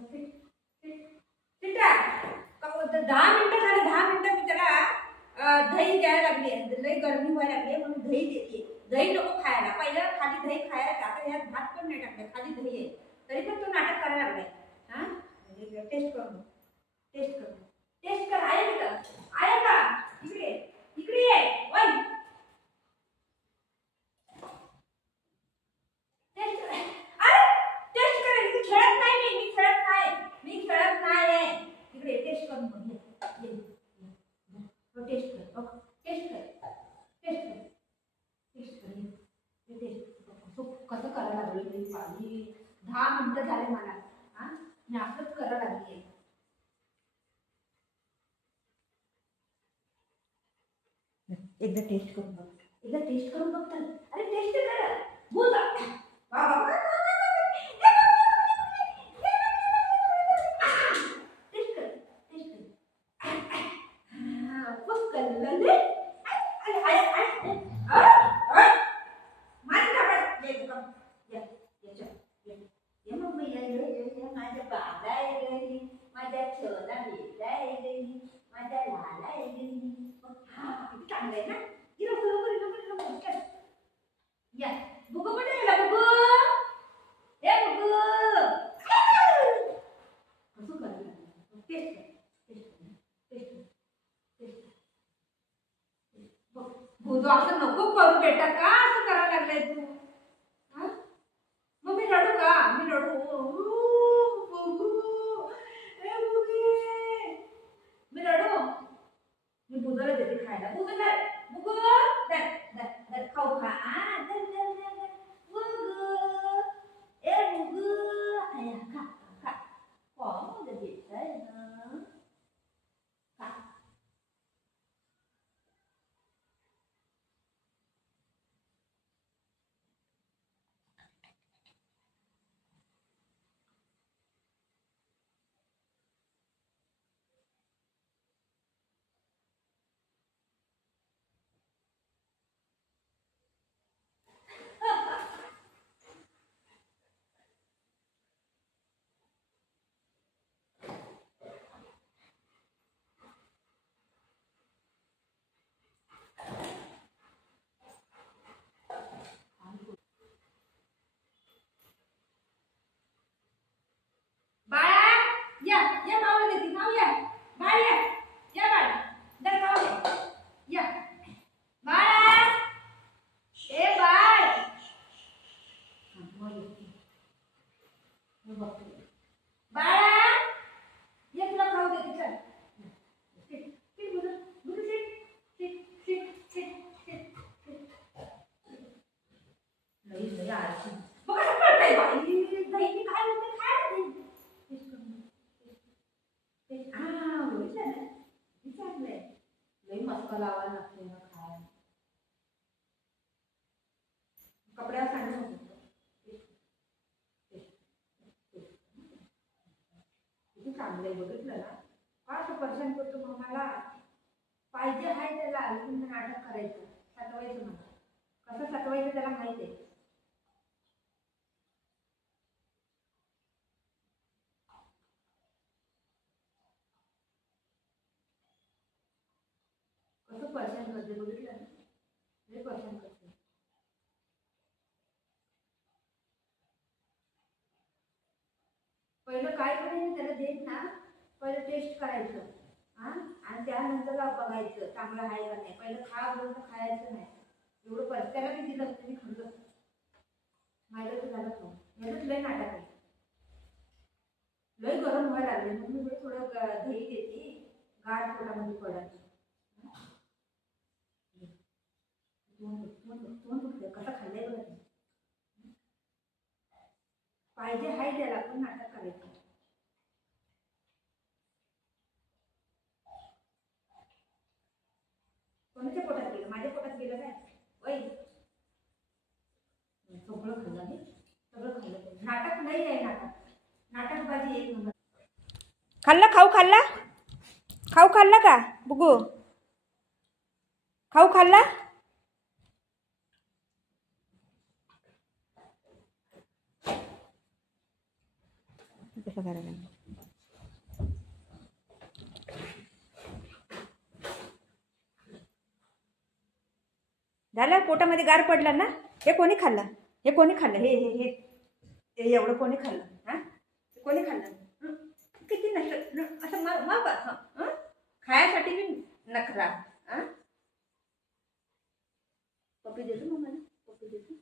10 मिनिटं झाले. 10 मिनिटं मी त्याला दही द्यायला लागली. लई गरमी व्हायला लागली म्हणून दही देते. दही नको खायला. पहिला खाली दही खायला, आता ह्यात भात पण नाही टाकले, खाली दही आहे. तरी पण तो नाटक करायला लागलाय. हा टेस्ट करून टेस्ट कर टेस्ट कर. आहे का आहे का? इकडे इकडे ये. ओय टेस्ट कर. अरे टेस्ट कर. मी खेळत नाही. मी खेळत नाही. मी खेळत नाही. इकडे टेस्ट करून बघ. ये टेस्ट कर. टेस्ट कर. टेस्ट कर. टेस्ट कर. टेस्ट कसं करायला लागलं पाणी. 10 मिनिटं झाले मला. हा मी असंच करायला लागली. एकदा टेस्ट करून बघ. एकदा टेस्ट करून बघ तर. अरे टेस्ट कर. भूत वा वा वा. टेस्ट कर. टेस्ट कर. बघ कल्ले. माझ्या बाबा आहे माझ्या छोला बेटा आहे माझ्या लाला आहे. चांगलंय ना. या बुगू पण आहे. बुगू ए बुगू कसं करायला. टेस्ट बुजू असं नको करू बेटा. का असं करायला लागलाय तू. हा मग मी रडू का? मी रडू. मी रडू. मी बुजूला देते खायला. बुगू दर बुगू दर दर दर खाऊ खा. दर दर दर दर बुगू ए बुगू. आया खा खा. कोण देताय ना. खा. बाळा या या मावला देते. माव या. बाळ या. या बाळ दर खाऊ दे. या बाळा. ए बाळ. बाळा ये तुला खाऊ देते. चल लावायला लागते ना खायला. कपड्यावर सांगू नको. किती चांगलं बघितलं ना. फार पर्सन करतो मग मला पाहिजे आहे त्याला. नाटक करायचं सतवायचं. मला कसं सतवायचं त्याला माहिती आहे. कसं पर्सन करते बघितलं ना. लय पर्सन करते. पहिलं काय करायचं त्याला देत ना. पहिलं टेस्ट करायचं. हा आणि त्यानंतर बघायचं चांगलं आहे का नाही. पहिलं खा बोलून तर खायचं नाही. एवढं त्याला मी दिलं मी खाल्लं. माहिती तर झालं खाऊ. यातच लय नाटक आहे. लय गरम व्हायला लागले मग मी थोडं दही देते. गाठ पोटामध्ये पडायची. कसं खाल्लंय बघा. पाहिजे हाय त्याला पण नाटक करायचं. कोणाच्या पोटात गेलं. माझ्या पोटात गेलं काय. वय सगळं खाल्लं मी. सगळं खाल्लं. नाटक नाही आहे. नाटकबाजी एक नंबर. खाल्ला खाऊ खाल्ला. खाऊ खाल्ला का बुगू. खाऊ खाल्ला. कसं करायला. झालं पोटामध्ये गार पडला ना. हे कोणी खाल्लं, हे कोणी खाल्लं, हे हे हे हे एवढं कोणी खाल्लं, हां कोणी खाल्लं. किती नष्ट असं मग खायासाठी बी नखरा. हां पप्पी देतो मग मला, पप्पी देतो.